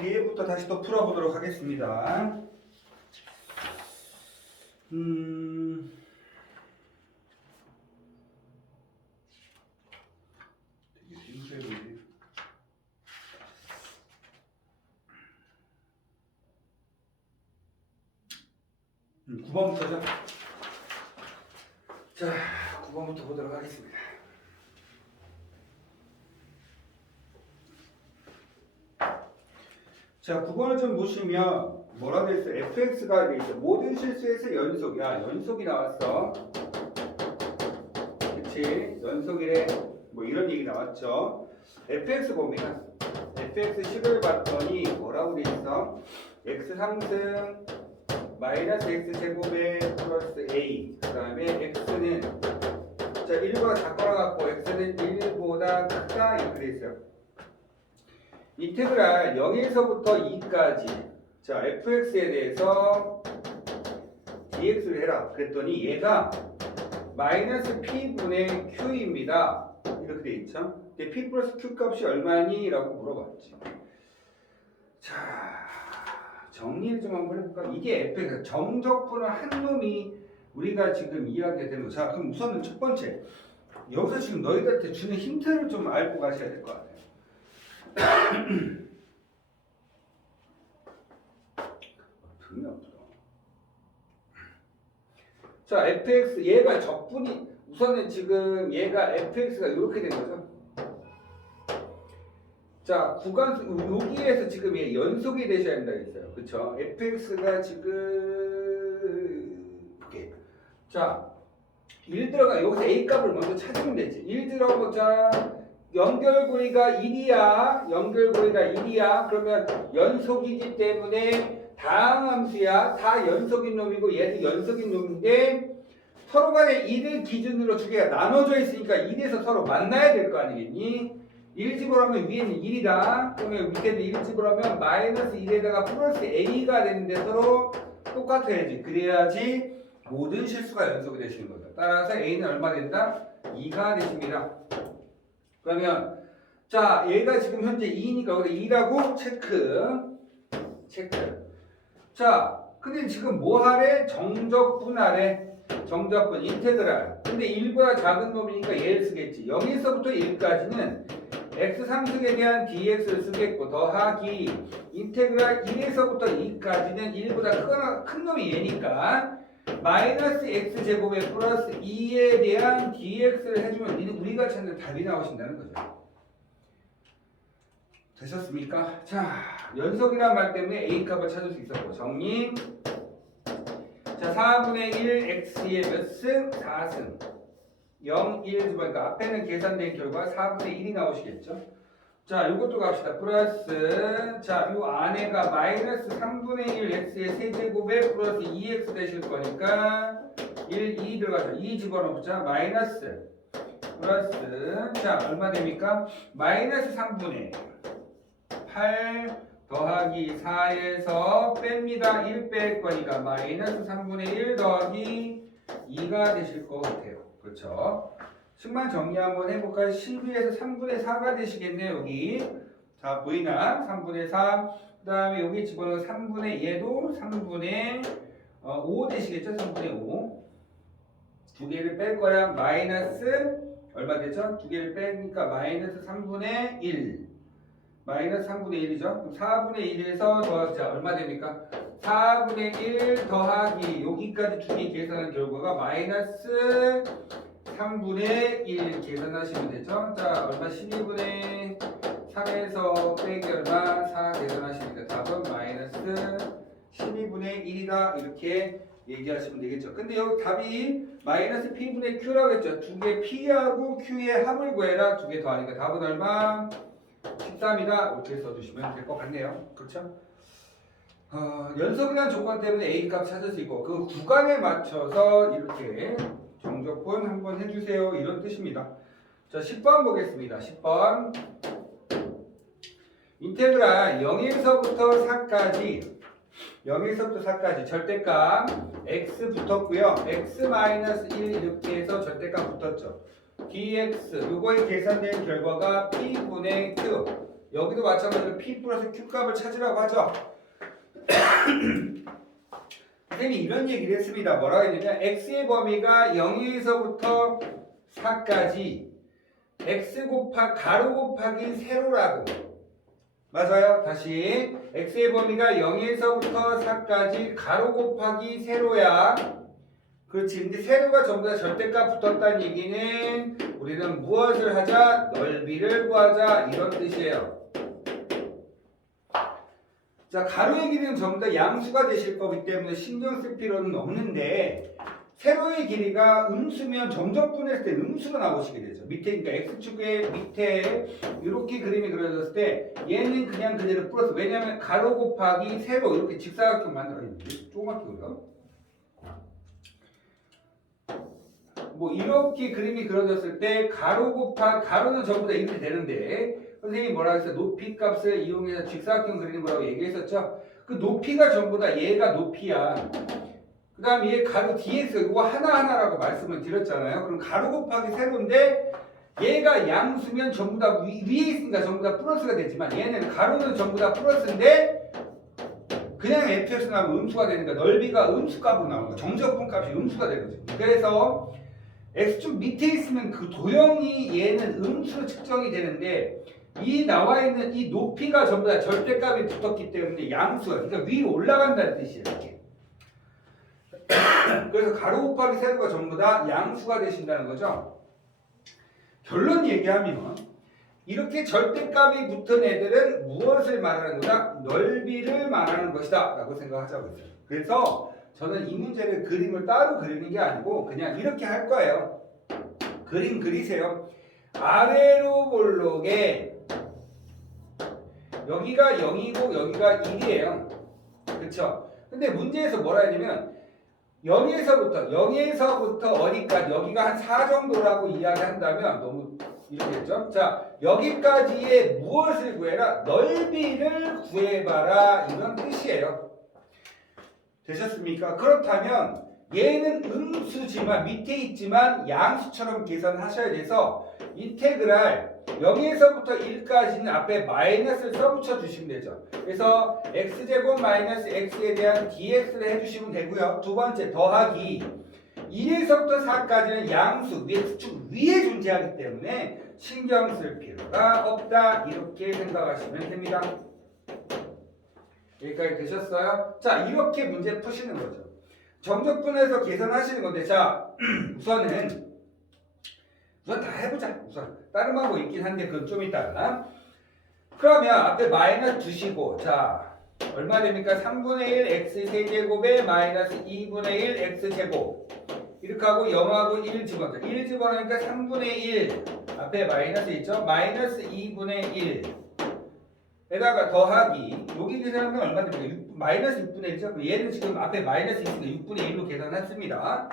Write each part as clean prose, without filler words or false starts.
뒤에부터 다시 또 풀어보도록 하겠습니다. 되게 생소해 보이네. 음, 9번부터죠. 자, 9번부터 보도록 하겠습니다. 자, 9번을 좀 보시면 뭐라 돼 있어? fx가 돼 있어. 모든 실수에서 연속. 야, 연속이 나왔어. 그치? 연속이래. 뭐 이런 얘기 나왔죠. fx 보면 fx 10을 봤더니 뭐라고 돼 있어? x 3승 마이너스 x 제곱에 플러스 a. 그 다음에 x는 자 1보다 작거나 같고 x는 1보다 크다 이렇게 돼 있어요. 인테그랄 0에서부터 2까지 자 fx에 대해서 dx를 해라 그랬더니 얘가 마이너스 p분의 q입니다 이렇게 돼 있죠. 근데 p 플러스 q 값이 얼마니? 라고 물어봤지. 자 정리를 좀 한번 해볼까? 이게 fx 정적분은 한 놈이 우리가 지금 이야기가 되는 거. 자 그럼 우선은 첫 번째 여기서 지금 너희들한테 주는 힌트를 좀 알고 가셔야 될 것 같아요. 등이 아프다. 자, fx 얘가 적분이 우선은 지금 얘가 fx가 이렇게 된 거죠. 자, 구간 여기에서 지금 얘 연속이 되셔야 된다 했어요. 그렇죠? fx가 지금 이렇게 자, 1 들어가 여기서 a 값을 먼저 찾으면 되지. 1 들어보자. 연결고리가 1이야. 연결고리가 1이야. 그러면 연속이기 때문에 다항 함수야. 다 연속인 놈이고 얘도 연속인 놈인데 서로 간에 1을 기준으로 두 개가 나눠져 있으니까 1에서 서로 만나야 될 거 아니겠니? 1 집어넣으면 위에는 1이다. 그러면 밑에도 1 집어넣으면 마이너스 1에다가 플러스 a가 되는데 서로 똑같아야지. 그래야지 모든 실수가 연속이 되시는 거죠. 따라서 a는 얼마 된다? 2가 되십니다. 그러면 자 얘가 지금 현재 2니까 여기다 2라고 체크. 자 근데 지금 뭐 하래? 정적분 하래. 정적분 인테그랄. 근데 1보다 작은 놈이니까 얘를 쓰겠지. 0에서부터 1까지는 x 3승에 대한 dx를 쓰겠고 더하기 인테그랄 1에서부터 2까지는 1보다 큰 놈이 얘니까 마이너스 x 제곱에 플러스 2에 대한 dx를 해주면 우리가 찾는 답이 나오신다는 거죠. 되셨습니까? 자, 연속이란 말 때문에 a 값을 찾을 수 있었고 정리. 자, 4분의 1 x의 몇 승? 4승. 0, 1 그러니까 앞에는 계산된 결과 4분의 1이 나오시겠죠. 자, 이것도 갑시다. 플러스 자, 요 안에가 마이너스 3분의 1 x의 세제곱에 플러스 2x 되실 거니까 1, 2 들어가죠. 2 집어넣자. 마이너스 플러스 자, 얼마 됩니까? 마이너스 3분의 8 더하기 4에서 뺍니다. 1 뺄 거니까 마이너스 3분의 1 더하기 2가 되실 것 같아요. 그렇죠? 식만 정리 한번 해볼까요? 12에서 3분의 4가 되시겠네 여기. 자 보이나? 3분의 4. 그 다음에 여기 집어넣어 3분의 얘도 3분의 5 되시겠죠? 3분의 5. 두 개를 뺄 거야. 마이너스 얼마 되죠? 두 개를 빼니까 마이너스 3분의 1. 마이너스 3분의 1이죠? 그럼 4분의 1에서 더하자 얼마 됩니까? 4분의 1 더하기 여기까지 두 개 계산한 결과가 마이너스 3분의 1 계산하시면 되죠? 자 얼마 12분의 3에서 빼기 얼마 4 계산하시니까 답은 마이너스 12분의 1이다 이렇게 얘기하시면 되겠죠. 근데 여기 답이 마이너스 p분의 q라고 했죠. 두 개 p하고 q의 합을 구해라. 두 개 더하니까 답은 얼마? 13이다. 이렇게 써주시면 될 것 같네요. 그렇죠? 연속이라는 조건 때문에 A 값 찾을 수 있고 그 구간에 맞춰서 이렇게 정적분 한번 해주세요. 이런 뜻입니다. 자, 10번 보겠습니다. 10번 인테그랄 0에서부터 4까지 절대값 x 붙었고요. x-1 이렇게 해서 절대값 붙었죠. dx 요거에 계산된 결과가 p분의 q 여기도 마찬가지로 P 플러스 Q 값을 찾으라고 하죠. 선생님이 이런 얘기를 했습니다. 뭐라고 했냐면 X의 범위가 0에서부터 4까지 X 가로 곱하기 세로라고. 맞아요. 다시 X의 범위가 0에서부터 4까지 가로 곱하기 세로야. 그렇지. 근데 세로가 전부 다 절대값 붙었다는 얘기는 우리는 무엇을 하자? 넓이를 구하자. 이런 뜻이에요. 자, 가로의 길이는 전부 다 양수가 되실 거기 때문에 신경 쓸 필요는 없는데 세로의 길이가 음수면 점적분했을 때 음수가 나오시게 되죠. 밑에 그러니까 x축의 밑에 이렇게 그림이 그려졌을 때 얘는 그냥 그대로 플러스. 왜냐하면 가로 곱하기 세로 이렇게 직사각형 만들어 있는데 조그맣게 그려. 뭐 이렇게 그림이 그려졌을 때 가로는 전부 다 이렇게 되는데 선생님이 뭐라 했어요? 높이 값을 이용해서 직사각형 그리는 거라고 얘기했었죠. 그 높이가 전부 다 얘가 높이야. 그 다음 얘 가로 dx 이거 하나하나라고 말씀을 드렸잖아요. 그럼 가로 곱하기 세로인데 얘가 양수면 전부 다 위에 있으니까 전부 다 플러스가 되지만 얘는 가로는 전부 다 플러스인데 그냥 fx 나오면 음수가 되니까 넓이가 음수값으로 나오는 거야. 정적분 값이 음수가 되는 거죠. 그래서 x축 밑에 있으면 그 도형이 얘는 음수로 측정이 되는데 이 나와 있는 이 높이가 전부 다 절대값이 붙었기 때문에 양수가 그러니까 위로 올라간다는 뜻이에요. 이렇게. 그래서 가로 곱하기 세로가 전부 다 양수가 되신다는 거죠. 결론 얘기하면 이렇게 절대값이 붙은 애들은 무엇을 말하는 거다? 넓이를 말하는 것이다 라고 생각하자고 했어요. 그래서 저는 이 문제를 그림을 따로 그리는 게 아니고 그냥 이렇게 할 거예요. 그림 그리세요. 아래로 볼록에 여기가 0이고 여기가 1이에요. 그렇죠? 근데 문제에서 뭐라 했냐면 0에서부터 어디까지 여기가 한 4 정도라고 이야기한다면 너무 이렇게 했죠? 자, 여기까지의 무엇을 구해라? 넓이를 구해봐라 이런 뜻이에요. 되셨습니까? 그렇다면 얘는 음수지만 밑에 있지만 양수처럼 계산하셔야 돼서 인테그랄 0에서부터 1까지는 앞에 마이너스를 써붙여 주시면 되죠. 그래서 x제곱 마이너스 x에 대한 dx를 해주시면 되고요. 두 번째 더하기 1에서부터 4까지는 양수 x축 위에 존재하기 때문에 신경 쓸 필요가 없다. 이렇게 생각하시면 됩니다. 여기까지 되셨어요? 자, 이렇게 문제 푸시는 거죠. 정적분해서 계산하시는 건데 자 우선 다 해보자. 우선 다른 방법 있긴 한데 그건 좀 이따가. 그러면 앞에 마이너스 두시고 자 얼마 됩니까? 3분의 1 x 세제곱에 마이너스 2분의 1 x 제곱 이렇게 하고 0하고 1 집어넣자. 1 집어넣으니까 3분의 1 앞에 마이너스 있죠? 마이너스 2분의 1 에다가 더하기 여기 계산하면 얼마 됩니까? 마이너스 6분의 1이죠? 얘는 지금 앞에 마이너스 있으니까 6분의 1로 계산했습니다.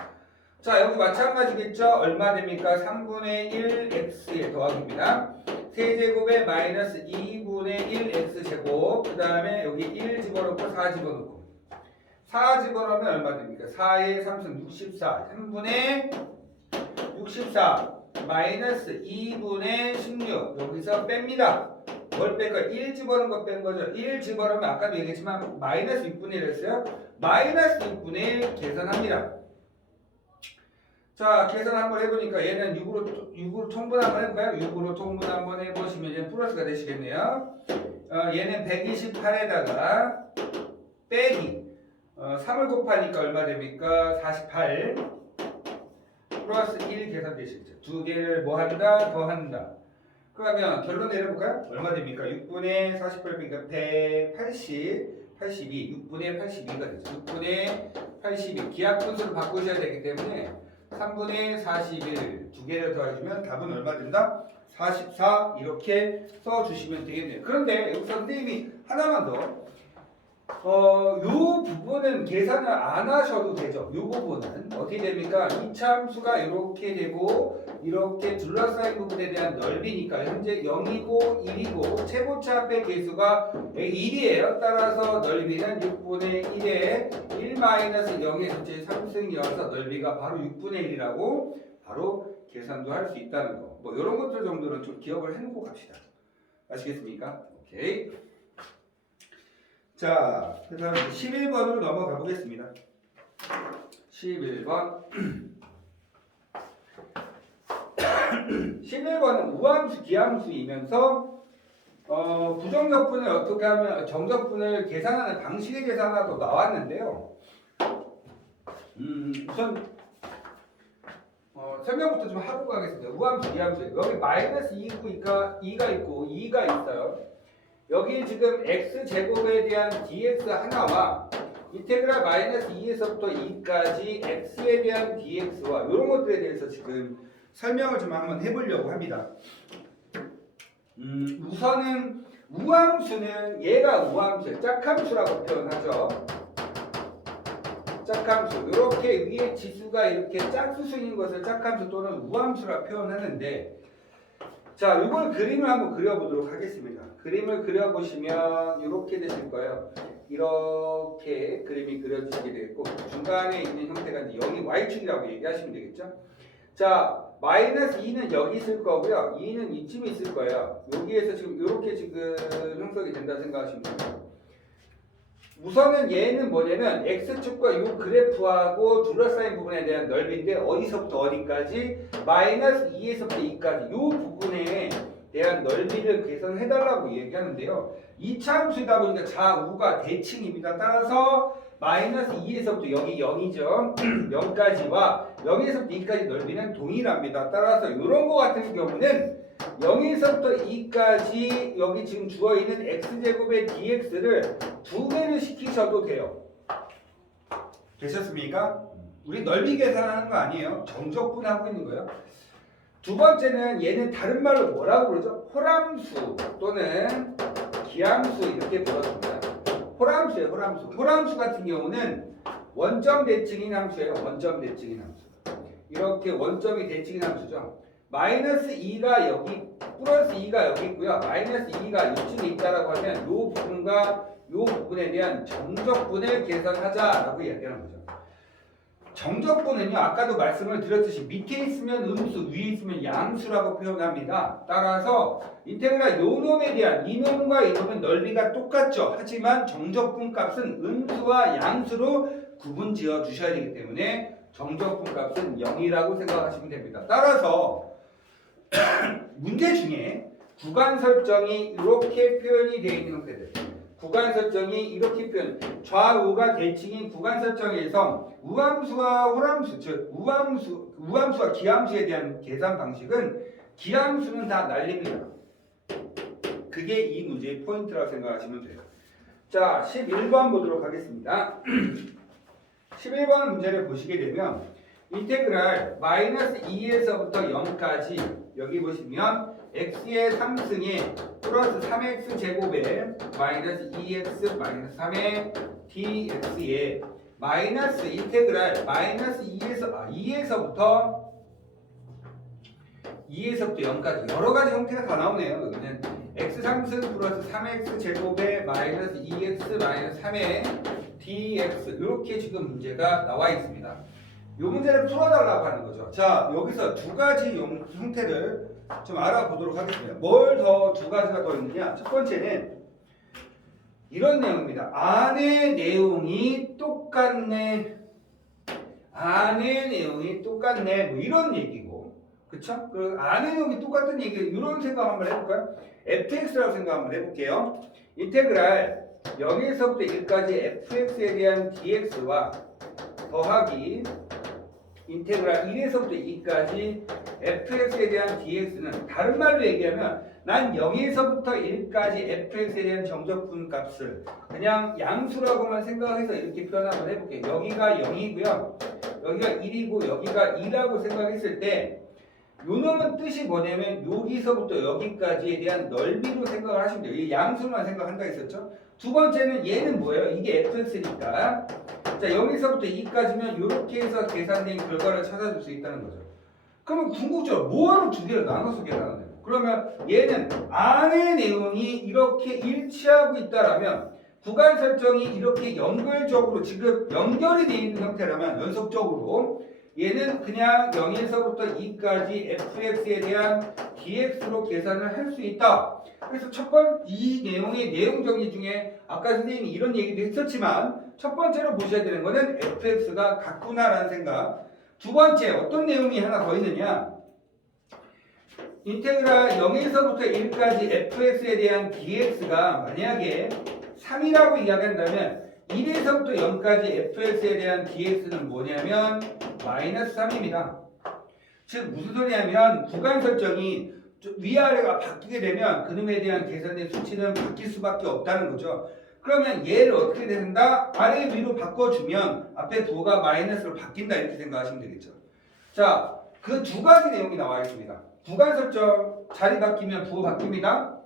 자 여기 마찬가지겠죠? 얼마 됩니까? 3분의 1 x의 더하기입니다. 세제곱에 마이너스 2분의 1 x제곱 그 다음에 여기 1 집어넣고 4 집어넣고 4 집어넣으면 얼마 됩니까? 4의 3승 64 3분의 64 마이너스 2분의 16 여기서 뺍니다. 뭘 뺄까? 1 집어넣은 거 뺀 거죠. 1 집어넣으면 아까도 얘기했지만 마이너스 6분의 1 했어요. 마이너스 6분의 1 계산합니다. 자, 계산 한번 해보니까 얘는 6으로 통분 한번 해볼까요? 6으로 통분 한번 해보시면 얘는 플러스가 되시겠네요. 얘는 128에다가 빼기 3을 곱하니까 얼마 됩니까? 48 플러스 1 계산되시겠죠. 두 개를 뭐 한다? 더한다. 그러면 결론 내려볼까요? 얼마 됩니까? 6분의 48, 그러니까 180, 82, 6분의 82가 되죠. 6분의 82, 기하분수로 바꾸셔야 되기 때문에 3분의 41, 두 개를 더해주면 답은 얼마 된다? 44 이렇게 써주시면 되겠네요. 그런데 여기서 선생님이 하나만 더 요 부분은 계산을 안 하셔도 되죠. 요 부분은 어떻게 됩니까? 이차함수가 이렇게 되고 이렇게 둘러싸인 부분에 대한 넓이니까 현재 0이고 1이고 최고차 앞의 개수가 1이에요. 따라서 넓이는 6분의 1에 1 마이너스 0의 전체 3승이어서 넓이가 바로 6분의 1이라고 바로 계산도 할 수 있다는 거. 뭐 이런 것들 정도는 좀 기억을 해놓고 갑시다. 아시겠습니까? 오케이. 자, 그래서 11번으로 넘어가 보겠습니다. 11번. 11번은 우함수, 기함수이면서 부정적분을 어떻게 하면 정적분을 계산하는 방식에 대해서 나왔는데요. 우선 설명부터 좀 하고 가겠습니다. 우함수, 기함수. 여기 마이너스 2가 있고 2가 있어요. 여기 지금 x제곱에 대한 dx 하나와 인테그랄 마이너스 2에서부터 2까지 x에 대한 dx와 이런 것들에 대해서 지금 설명을 좀 한번 해보려고 합니다. 우선은 우함수는 얘가 우함수, 짝함수라고 표현하죠. 짝함수. 이렇게 위에 지수가 이렇게 짝수수인 것을 짝함수 또는 우함수라 표현하는데, 자, 이걸 그림을 한번 그려보도록 하겠습니다. 그림을 그려보시면 이렇게 되실 거예요. 이렇게 그림이 그려지게 되겠고 중간에 있는 형태가 이제 여기 y축이라고 얘기하시면 되겠죠. 자, 마이너스 2는 여기 있을 거고요. 2는 이쯤에 있을 거예요. 여기에서 지금 이렇게 지금 형성이 된다 생각하시면 됩니다. 우선은 얘는 뭐냐면 x축과 이 그래프하고 둘러싸인 부분에 대한 넓이인데 어디서부터 어디까지? 마이너스 2에서부터 2까지 이 부분에 대한 넓이를 계산해달라고 얘기하는데요. 2차 함수이다 보니까 좌우가 대칭입니다. 따라서 마이너스 2에서부터 여기 0이죠. 0까지와 0에서부터 2까지 넓이는 동일합니다. 따라서 이런 거 같은 경우는 0에서부터 2까지 여기 지금 주어있는 x제곱의 dx를 2배를 시키셔도 돼요. 되셨습니까? 우리 넓이 계산하는 거 아니에요. 정적분 하고 있는 거예요. 두 번째는 얘는 다른 말로 뭐라고 그러죠? 호람수 또는 기함수 이렇게 불러줍니다. 호람수예요. 호람수. 호람수 같은 경우는 원점 대칭인 함수예요. 원점 대칭인 함수. 이렇게 원점이 대칭인 함수죠. 마이너스 2가 여기 플러스 2가 여기 있고요. 마이너스 2가 이쪽에 있다라고 하면 이 부분과 이 부분에 대한 정적분을 계산하자라고 이야기하는 거죠. 정적분은요, 아까도 말씀을 드렸듯이 밑에 있으면 음수, 위에 있으면 양수라고 표현합니다. 따라서 인테그랄 요놈에 대한 이놈과 이놈은 넓이가 똑같죠. 하지만 정적분 값은 음수와 양수로 구분 지어 주셔야 되기 때문에 정적분 값은 0이라고 생각하시면 됩니다. 따라서 문제 중에 구간 설정이 이렇게 표현이 되어 있는 형태들, 구간 설정이 이렇게 표현, 좌우가 대칭인 구간 설정에서 우함수와 호람수, 즉 우함수와 기함수에 대한 계산 방식은 기함수는 다 날립니다. 그게 이 문제의 포인트라고 생각하시면 돼요. 자, 11번 보도록 하겠습니다. 11번 문제를 보시게 되면 인테그랄 마이너스 2에서부터 0까지 여기 보시면 x의 3승에 플러스 3x 제곱에 마이너스 2x 마이너스 3의 dx에 마이너스 인테그랄 마이너스 2에서부터 0까지 여러 가지 형태가 다 나오네요. 여기는 x 3승 플러스 3x 제곱에 마이너스 2x 마이너스 3의 dx 이렇게 지금 문제가 나와 있습니다. 이 문제를 풀어달라고 하는 거죠. 자, 여기서 두 가지 형태를 좀 알아보도록 하겠습니다. 뭘 더 두 가지가 더 있느냐? 첫 번째는 이런 내용입니다. 안의 내용이 똑같네. 안의 내용이 똑같네. 뭐 이런 얘기고. 그쵸? 그 안의 내용이 똑같은 얘기, 이런 생각 한번 해볼까요? fx라고 생각 한번 해볼게요. 인테그랄 0에서부터 1까지 fx에 대한 dx와 더하기 인테그랄 1에서부터 2까지 fx에 대한 dx는 다른 말로 얘기하면 난 0에서부터 1까지 fx에 대한 정적분 값을 그냥 양수라고만 생각해서 이렇게 표현 한번 해볼게요. 여기가 0이고요. 여기가 1이고 여기가 2라고 생각했을 때 요놈은 뜻이 뭐냐면 여기서부터 여기까지에 대한 넓이로 생각을 하시면 돼요. 이 양수만 생각한다 했었죠. 두 번째는 얘는 뭐예요? 이게 fx니까 자, 0에서부터 2까지면 이렇게 해서 계산된 결과를 찾아줄 수 있다는 거죠. 그러면 궁극적으로 뭐하러 두 개를 나눠서 계산하는 거예요? 그러면 얘는 안의 내용이 이렇게 일치하고 있다라면 구간 설정이 이렇게 연결적으로 지금 연결이 되어 있는 형태라면 연속적으로 얘는 그냥 0에서부터 2까지 fx에 대한 dx로 계산을 할 수 있다. 그래서 이 내용의 내용 정리 중에 아까 선생님이 이런 얘기도 했었지만 첫 번째로 보셔야 되는 거는 fx가 같구나라는 생각. 두 번째 어떤 내용이 하나 더 있느냐? 인테그랄 0에서부터 1까지 fx에 대한 dx가 만약에 3이라고 이야기한다면 1에서부터 0까지 fx에 대한 dx는 뭐냐면 마이너스 3입니다. 즉 무슨 소리냐면 구간 설정이 위아래가 바뀌게 되면 그놈에 대한 계산의 수치는 바뀔 수밖에 없다는 거죠. 그러면 얘를 어떻게 된다? 아래 위로 바꿔주면 앞에 부호가 마이너스로 바뀐다 이렇게 생각하시면 되겠죠. 자, 그 두 가지 내용이 나와 있습니다. 구간 설정 자리 바뀌면 부호 바뀝니다.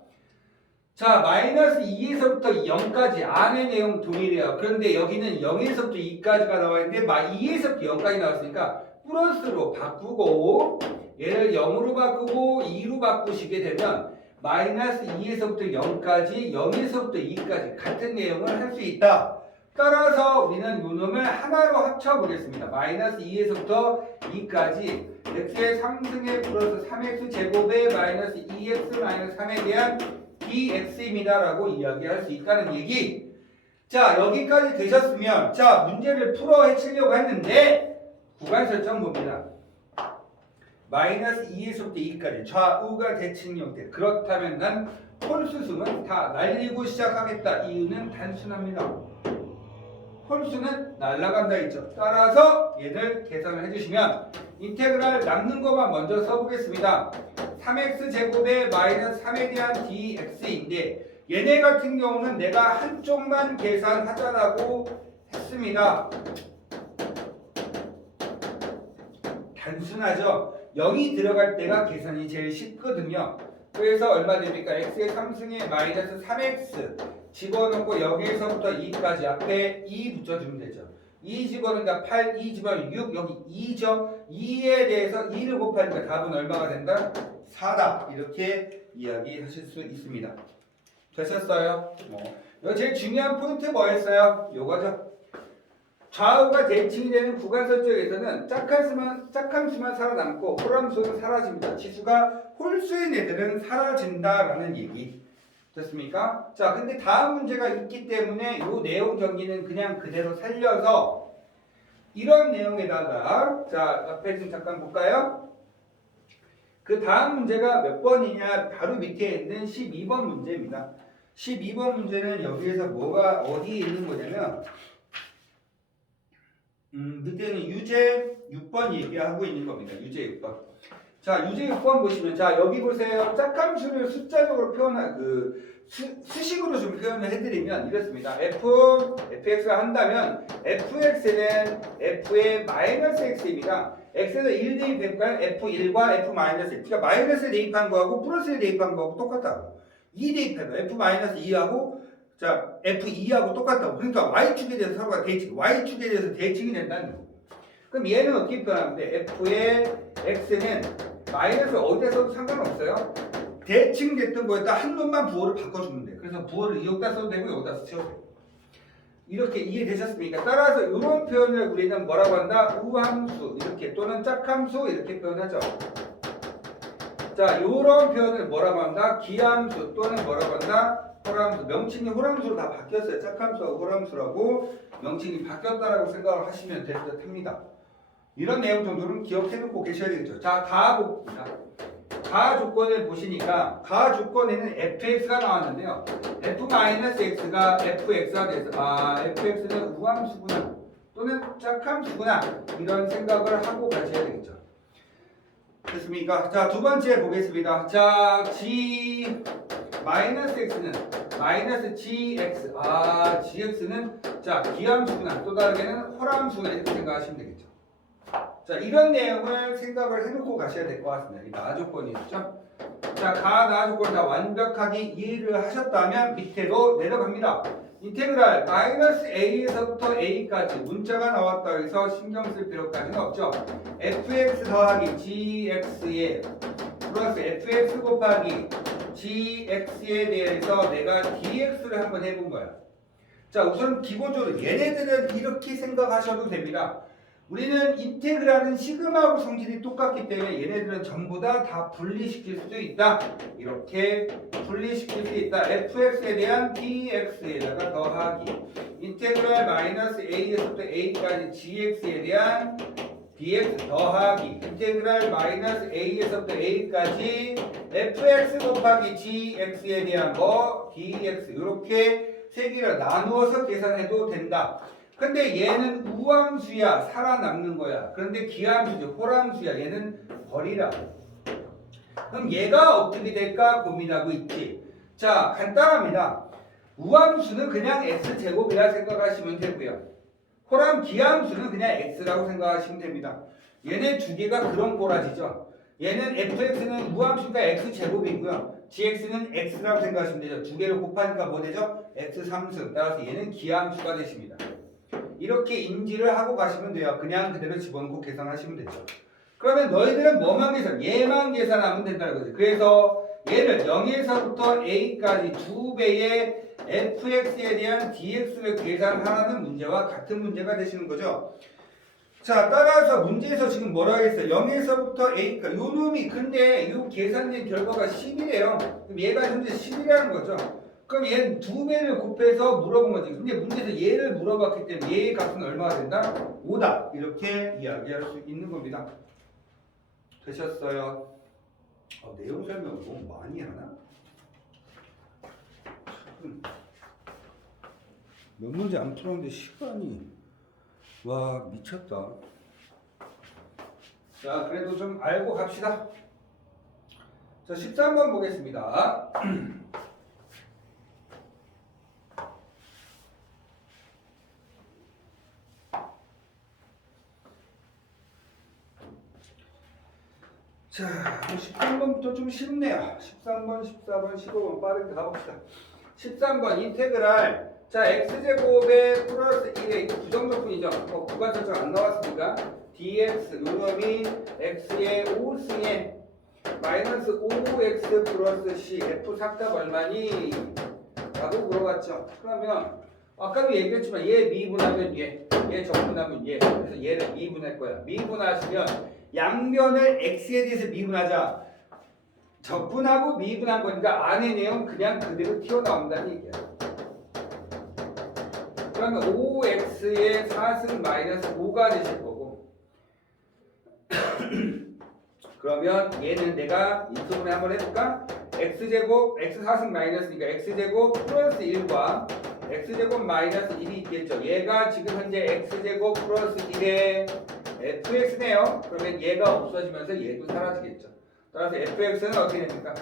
자, 마이너스 2에서부터 0까지 안의 내용 동일해요. 그런데 여기는 0에서부터 2까지가 나와 있는데 2에서부터 0까지 나왔으니까 플러스로 바꾸고 얘를 0으로 바꾸고 2로 바꾸시게 되면 마이너스 2에서부터 0까지 0에서부터 2까지 같은 내용을 할 수 있다. 따라서 우리는 이 놈을 하나로 합쳐보겠습니다. 마이너스 2에서부터 2까지 x의 3승에 플러스 3x 제곱에 마이너스 2x 마이너스 3에 대한 dx입니다 라고 이야기할 수 있다는 얘기. 자, 여기까지 되셨으면 자, 문제를 풀어 해치려고 했는데 구간 설정 봅니다. 마이너스 2에서부터 2까지 좌우가 대칭 형태. 그렇다면 난 홀수수는 다 날리고 시작하겠다. 이유는 단순합니다. 홀수는 날아간다 있죠. 따라서 얘들 계산을 해주시면 인테그랄 남는 것만 먼저 써보겠습니다. 3x 제곱에 마이너스 3에 대한 dx인데 얘네 같은 경우는 내가 한쪽만 계산하자라고 했습니다. 단순하죠. 0이 들어갈 때가 계산이 제일 쉽거든요. 그래서 얼마 됩니까? x의 3승에 마이너스 3x 집어넣고 0에서부터 2까지 앞에 2 붙여주면 되죠. 2 집어넣으니까 8, 2 집어넣으면 6, 여기 2죠. 2에 대해서 2를 곱하니까 답은 얼마가 된다? 4다. 이렇게 이야기하실 수 있습니다. 되셨어요? 여기 제일 중요한 포인트 뭐였어요? 요거죠. 좌우가 대칭이 되는 구간 설정에서는 짝함수만 살아남고 홀함수는 사라집니다. 지수가 홀수인 애들은 사라진다라는 얘기. 됐습니까? 자, 근데 다음 문제가 있기 때문에 이 내용 정리는 그냥 그대로 살려서 이런 내용에다가 자, 앞에 좀 잠깐 볼까요? 그 다음 문제가 몇 번이냐? 바로 밑에 있는 12번 문제입니다. 12번 문제는 여기에서 뭐가 어디에 있는 거냐면 그때는 유제 6번 얘기하고 있는 겁니다. 유제 6번. 자, 유제 6번 보시면 자, 여기 보세요. 짝함수를 숫자적으로 표현한 수식으로 좀 표현을 해드리면 이렇습니다. fx가 한다면 fx는 f의 마이너스 x입니다. x에서 1 대입해볼까요? f1과 f 마이너스 1. 그러니까 마이너스에 대입한 거하고 플러스에 대입한 거하고 똑같다고. 2 대입해봐. f 마이너스 2하고 자, F2하고 똑같다고. 그러니까 Y축에 대해서 서로가 대칭, Y축에 대해서 대칭이 된다는 거고. 그럼 얘는 어떻게 표현하면 돼? F의 X는 마이너스 어디다 써도 상관없어요. 대칭됐던 거에다 한 놈만 부호를 바꿔주면 돼. 그래서 부호를 여기다 써도 되고 여기다 써도 되고. 이렇게 이해되셨습니까? 따라서 이런 표현을 우리는 뭐라고 한다? 우함수 이렇게 또는 짝함수 이렇게 표현하죠. 자, 이런 표현을 뭐라고 한다? 기함수 또는 뭐라고 한다? 호람수, 명칭이 호람수로 다 바뀌었어요. 짝함수하고 호람수라고 명칭이 바뀌었다라고 생각을 하시면 될 듯 합니다. 이런 내용 정도는 기억해놓고 계셔야 되겠죠. 자, 가하 봅니다. 가하 조건을 보시니까 가하 조건에는 fx가 나왔는데요. f-x가 fx가 돼서 fx는 우함수구나 또는 짝함수구나 이런 생각을 하고 가셔야 되겠죠. 됐습니까? 자, 두 번째 보겠습니다. 자, 마이너스 x는 마이너스 gx gx는 자 기함수구나 또 다르게는 홀함수구나 이렇게 생각하시면 되겠죠. 자, 이런 내용을 생각을 해놓고 가셔야 될 것 같습니다. 이 나 조건이 있죠. 자, 가 나 조건 다 완벽하게 이해를 하셨다면 밑으로 내려갑니다. 인테그랄 마이너스 a에서부터 a까지 문자가 나왔다 해서 신경 쓸 필요까지는 없죠. fx 더하기 gx에 플러스 fx 곱하기 gx에 대해서 내가 dx를 한번 해본 거야. 자, 우선 기본적으로 얘네들은 이렇게 생각하셔도 됩니다. 우리는 인테그랄은 시그마하고 성질이 똑같기 때문에 얘네들은 전부 다 분리시킬 수 있다. 이렇게 분리시킬 수 있다. fx에 대한 dx에다가 더하기 인테그랄 마이너스 a에서부터 a까지 gx에 대한 dx 더하기 인테그랄 마이너스 a에서부터 a까지 fx 곱하기 gx에 대한 거 dx 이렇게 세 개를 나누어서 계산해도 된다. 근데 얘는 우함수야. 살아남는 거야. 그런데 기함수죠. 호람수야. 얘는 버리라. 그럼 얘가 어떻게 될까 고민하고 있지. 자, 간단합니다. 우함수는 그냥 x제곱이라 생각하시면 되고요. 호람 기함수는 그냥 x라고 생각하시면 됩니다. 얘네 두 개가 그런 꼬라지죠. 얘는 fx는 우함수가 x제곱이고요. gx는 x라고 생각하시면 되죠. 두 개를 곱하니까 뭐 되죠? x 3승. 따라서 얘는 기함수가 되십니다. 이렇게 인지를 하고 가시면 돼요. 그냥 그대로 집어넣고 계산하시면 되죠. 그러면 너희들은 뭐만 계산? 얘만 계산하면 된다는 거지. 그래서 얘를 0에서부터 a까지 2배의 fx에 대한 dx를 계산하라는 문제와 같은 문제가 되시는 거죠. 자, 따라서 문제에서 지금 뭐라고 했어요? 0에서부터 a까지 요 놈이 근데 이 계산된 결과가 10이래요. 그럼 얘가 현재 10이라는 거죠. 그럼 얘는 2배를 곱해서 물어본 거지. 근데 문제에서 얘를 물어봤기 때문에 얘의 값은 얼마가 된다? 5다. 이렇게 이야기할 수 있는 겁니다. 되셨어요? 내용 설명 너무 많이 하나? 몇 문제 안 풀었는데 시간이 와 미쳤다. 자, 그래도 좀 알고 갑시다. 자, 13번 보겠습니다. 자, 13번부터 좀 쉽네요. 13번, 14번, 15번 빠르게 가봅시다. 13번 인테그랄. 자, x제곱에 플러스 1에 이거 부정적분이죠. 구간 설정 안 나왔으니까 dx 요놈이 x의 5승에 마이너스 5x 플러스 c f 삭값 얼마니? 라고 물어봤죠. 그러면 아까도 얘기했지만 얘 미분하면 얘 적분하면 얘. 그래서 얘를 미분할 거야. 미분하시면 양변을 x에 대해서 미분하자. 적분하고 미분한 거니까 안의 내용 그냥 그대로 튀어나온다는 얘기야. 그러면 5x의 4승 마이너스 5가 되실 거고 그러면 얘는 내가 인수분해 한번 해볼까? x제곱 x 4승 마이너스니까 x제곱 플러스 1과 x제곱 마이너스 1이 있겠죠. 얘가 지금 현재 x제곱 플러스 1의 fx네요. 그러면 얘가 없어지면서 얘도 사라지겠죠. 따라서 fx는 어떻게 됩니까?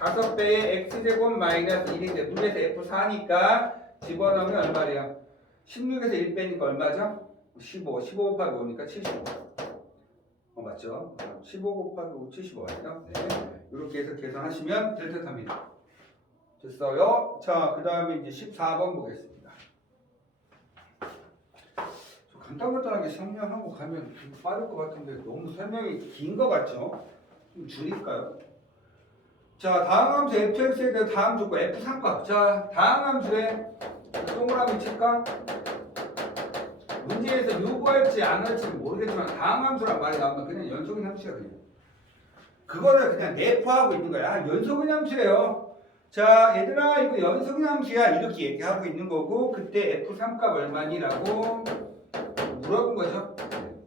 5배의 x제곱 마이너스 1인데 문제에서 f4니까 집어넣으면 얼마래요? 16에서 1 빼니까 얼마죠? 15. 15 곱하기 5니까 75. 맞죠? 15 곱하기 5, 75 아니요? 네. 이렇게 해서 계산하시면 될 듯 합니다. 됐어요? 자, 그 다음에 이제 14번 보겠습니다. 간단하게 설명하고 가면 좀 빠를 것 같은데 너무 설명이 긴 것 같죠? 좀 줄일까요? 자, 다음 함수 fx에 대한 다음 조건 f3값. 자, 다음 함수에 동그라미 칠까? 문제에서 요구할지 안 할지는 모르겠지만 다음 함수란 말이 나오면 그냥 연속인 함수야 그냥. 그거를 그냥 내포하고 있는 거야. 아, 연속인 함수래요. 자, 얘들아 이거 연속인 함수야 이렇게 얘기하고 있는 거고 그때 f3값 얼마니라고 물어본 거죠.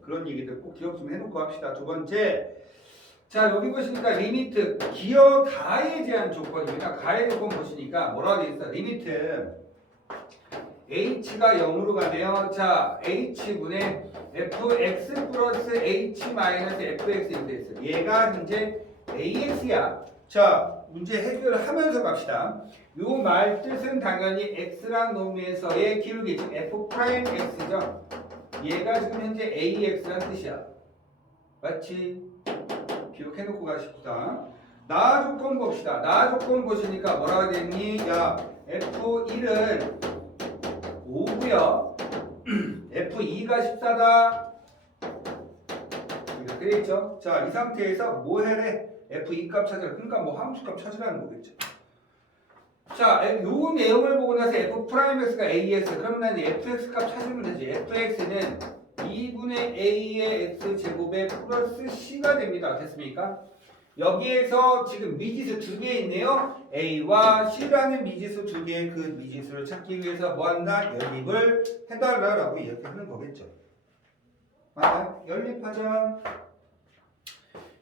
그런 얘기들 꼭 기억 좀 해놓고 합시다. 두 번째, 자 여기 보시니까 리미트 기어 가에 대한 조건입니다. 가의 조건 보시니까 뭐라고 되어 있어? 리미트 h가 0으로 가네요. 자, h분의 fx 플러스 h 마이너스 fx이 되어 있어. 얘가 현재 ax야. 자, 문제 해결을 하면서 갑시다. 요 말 뜻은 당연히 x란 놈에서의 기울기 즉 f 프라임 x죠. 얘가 지금 현재 AX란 뜻이야. 맞지? 기록해놓고 가십시다. 나 조건 봅시다. 나 조건 보시니까 뭐라고 되니? 야, F1은 5고요. F2가 14다. 이렇게 되어있죠? 자, 이 상태에서 뭐 해래? F2 값 찾으라. 그러니까 뭐 함수 값 찾으라는 거겠죠. 자, 요 내용을 보고 나서 f 프라임 x가 ax 그러면 난 fx 값 찾으면 되지. fx는 2분의 a의 x제곱에 플러스 c가 됩니다. 됐습니까? 여기에서 지금 미지수 두 개 있네요. a와 c라는 미지수 두 개의 그 미지수를 찾기 위해서 뭐한다? 연립을 해달라고 이야기하는 거겠죠. 맞아요? 연립하자.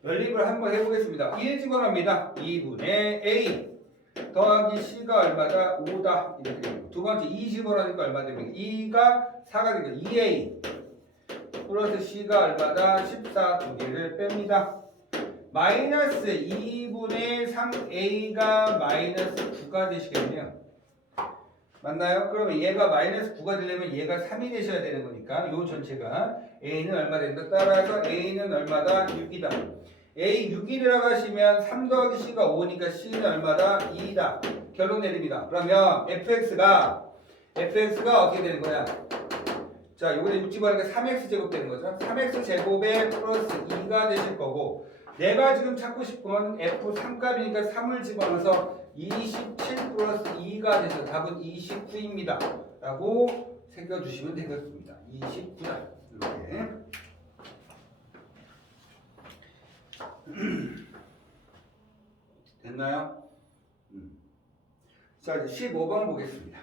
연립을 한번 해보겠습니다. 1 집어넣습니다. 2분의 a 더하기 c가 얼마다? 5다. 이렇게 됩니다. 두 번째 2 집어넣으니까 얼마 됩니까? 2가 4가 되니까 2a 플러스 c가 얼마다? 14 두 개를 뺍니다. 마이너스 2분의 3a가 마이너스 9가 되시겠네요. 맞나요? 그러면 얘가 마이너스 9가 되려면 얘가 3이 되셔야 되는 거니까 요 전체가 a는 얼마 된다? 따라서 a는 얼마다? 6이다. a 6이 들어가시면 3 더하기 c가 5니까 c는 얼마다? 2다. 결론 내립니다. 그러면 fx가 어떻게 되는 거야? 자, 요번에 6 집어넣으니까 3x 제곱 되는 거죠. 3x 제곱에 플러스 2가 되실 거고 내가 지금 찾고 싶은 건 f3 값이니까 3을 집어넣어서 27 플러스 2가 돼서 답은 29입니다. 라고 새겨주시면 되겠습니다. 29다. 이렇게. 됐나요? 자, 이제 15번 보겠습니다.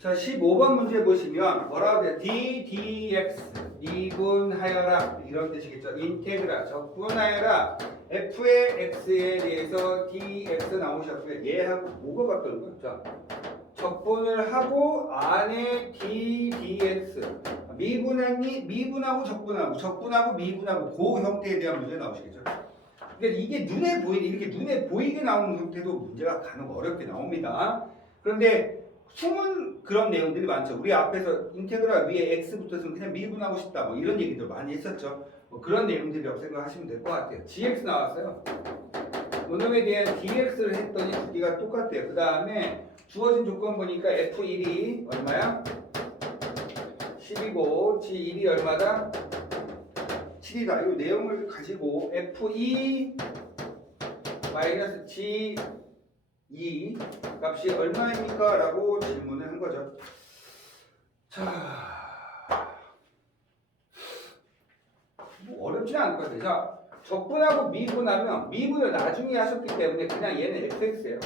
자, 15번 문제 보시면 뭐라고 돼요? d, dx, 미분하여라 이런 뜻이겠죠. 인테그라, 적분하여라 f의 x에 대해서 dx 나오셨고요. 얘하고 뭐가 바뀌는 거죠? 자, 적분을 하고 안에 d, dx 미분하고 적분하고 미분하고 그 형태에 대한 문제 나오시겠죠. 그러니까 이게 눈에 보이는 이렇게 눈에 보이게 나오는 형태도 문제가 간혹 어렵게 나옵니다. 그런데 숨은 그런 내용들이 많죠. 우리 앞에서 인테그랄 위에 x 붙었으면 그냥 미분하고 싶다 뭐 이런 얘기들 많이 했었죠. 뭐 그런 내용들이라고 생각하시면 될 것 같아요. gx 나왔어요. 요놈에 대한 dx를 했더니 두개가 똑같대요. 그 다음에 주어진 조건 보니까 f1이 얼마야? 10이고 g1이 얼마다? 7이다. 이 내용을 가지고 f2 마이너스 g2 값이 얼마입니까? 라고 질문을 한 거죠. 자, 뭐 어렵지 않을 것 같아요. 자, 적분하고 미분하면 미분을 나중에 하셨기 때문에 그냥 얘는 fx예요.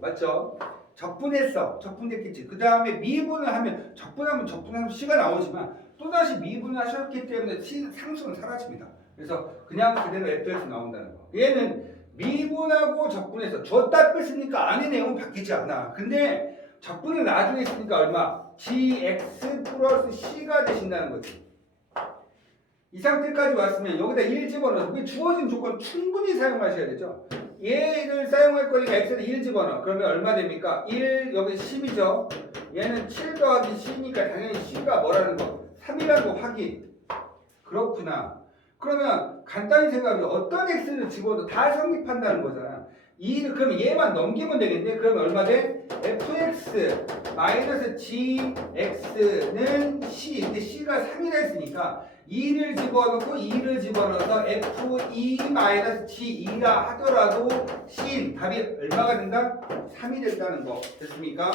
맞죠? 적분했겠지. 그 다음에 미분을 하면 적분하면 c가 나오지만 또다시 미분을 하셨기 때문에 상수는 사라집니다. 그래서 그냥 그대로 fx 나온다는 거. 얘는 미분하고 적분해서 줬다 뺐으니까 안의 내용은 바뀌지 않아. 근데 적분을 나중에 했으니까 얼마? gx 플러스 c가 되신다는 거지. 이 상태까지 왔으면 여기다 1 집어넣어. 그게 주어진 조건 충분히 사용하셔야 되죠. 얘를 사용할 거니까 x를 1 집어넣어. 그러면 얼마 됩니까? 1 여기 10이죠. 얘는 7 더하기 c니까 당연히 c가 뭐라는 거? 3이라는 거 확인. 그렇구나. 그러면 간단히 생각해. 어떤 x를 집어도 다 성립한다는 거잖아. 그러면 얘만 넘기면 되겠네. 그러면 얼마 돼? fx 마이너스 gx는 c. 근데 c가 3이라 했으니까 2를 집어넣고 2를 집어넣어서 f2 마이너스 g2라 하더라도 c 답이 얼마가 된다? 3이 된다는 거. 됐습니까?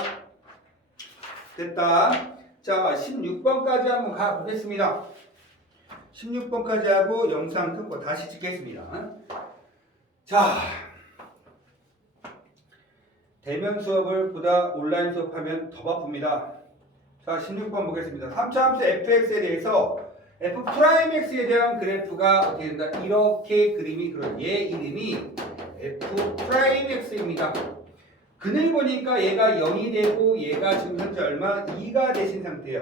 됐다. 자, 16번까지 한번 가보겠습니다. 16번까지 하고 영상 끊고 다시 찍겠습니다. 자, 대면 수업을 보다 온라인 수업하면 더 바쁩니다. 자, 16번 보겠습니다. 3차 함수 fx에 대해서 f'x에 대한 그래프가 어떻게 된다? 이렇게 그림이 그려요. 얘 이름이 f'x입니다. 근을 보니까 얘가 0이 되고 얘가 지금 현재 얼마? 2가 되신 상태예요.